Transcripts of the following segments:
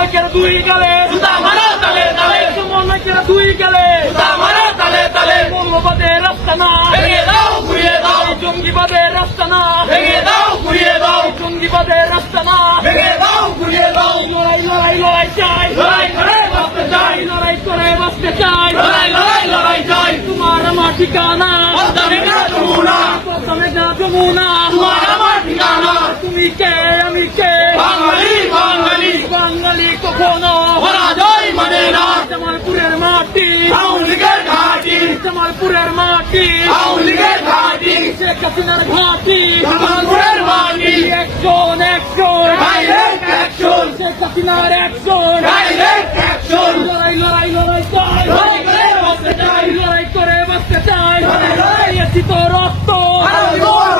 সমন্বয়কের দুই গেলে। জুতা মারা তালে তালে। সমন্বয়কের দুই গেলে। জুতা মারা তালে তালে। মৌলবাদের রাস্তা না। ভেঙে দাও ঘুরিয়ে দাও। জঙ্গিবাদের রাস্তা না। ভেঙে দাও ঘুরিয়ে দাও। জঙ্গিবাদের রাস্তা না। ভেঙে দাও ঘুরিয়ে দাও। লড়াই লড়াই লড়াই চাই। লড়াই করে বাঁচতে চাই। লড়াই করে বাঁচতে চাই। লড়াই লড়াই লড়াই চাই। তোমার আমার ঠিকানা। পদ্মা না যমুনা। পদ্মা না যমুনা। তোমার আমার ঠিকানা। তুমি কে বাঙালি বাঙালি কখনো পরাজয় মানে না। জামালপুরের মাটি। আউলিগের ঘাটি। জামালপুরের মাটি। আউলিগের ঘাটি। শেখ হাসিনার ঘাটি। জামালপুরের মাটি। একজন একজন। Direct action. শেখ হাসিনার অ্যাকশন ডাইরেক্ট অ্যাকশন। লড়াই লড়াই লড়াই চাই। লড়াই করে বাঁচতে চাই। লড়াই করে বাঁচতে চাই। লড়াই লড়াই তো রক্ত।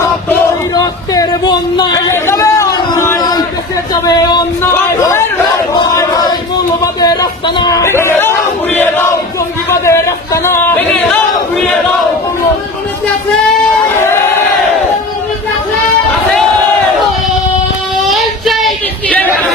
রক্ত। রক্তের বন্যায় অন্যায়। যাবে অন্যায়। মৌলবাদের রাস্তা না জঙ্গিবাদের রাস্তা না বাংলাদেশে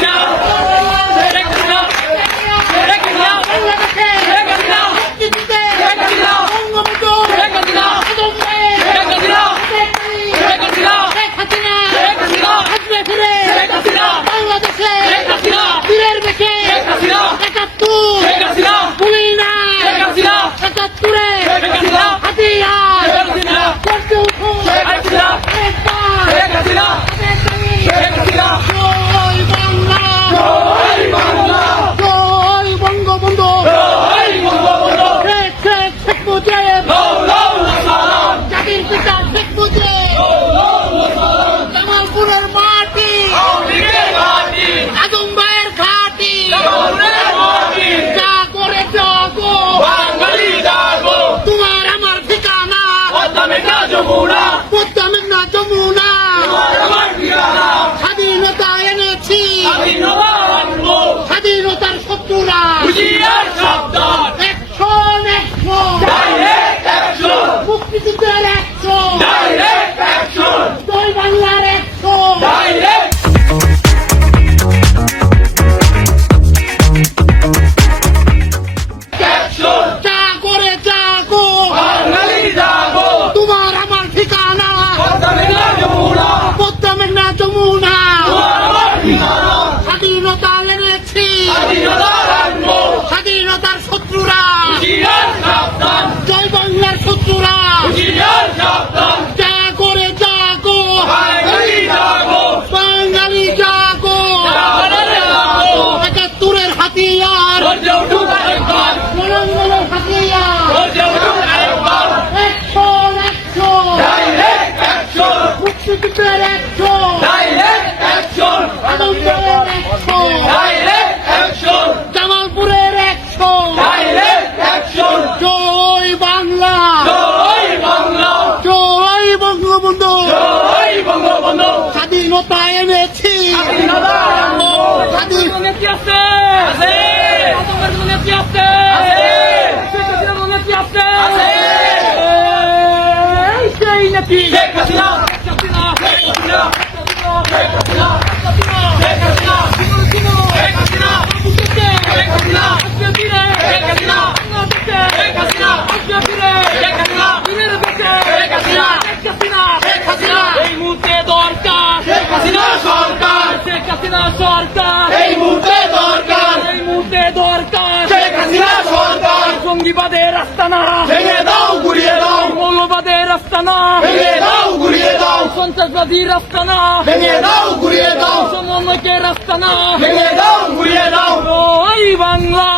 স্বাধীনতা এনেছি। স্বাধীনতার শত্রুরা। জয় বাংলার শত্রুরা। করে যাগো বাঙালি যাগো একাত্তরের হাতিয়ার। হাতিয়ার। একশন একশন মুক্তিযুদ্ধের একশন শেখ হাসিনা এই মুহূর্তে দরকার হাসিনা সরকার। শেখ হাসিনা সরকার। এই মুহূর্তে দরকার। এই মুহূর্তে দরকার। শেখ হাসিনা সরকার। জঙ্গিবাদের আস্তানা ভেঙে দাও ঘুরিয়ে দাও। মৌলবাদের আস্তানা ভেঙে দাও ঘুরিয়ে দাও। সন্ত্রাসবাদীর আস্তানা ভেঙে দাও ঘুরিয়ে দাও। সমন্বয়কের আস্তানা ভেঙে দাও ঘুরিয়ে দাও। ওই বাংলা।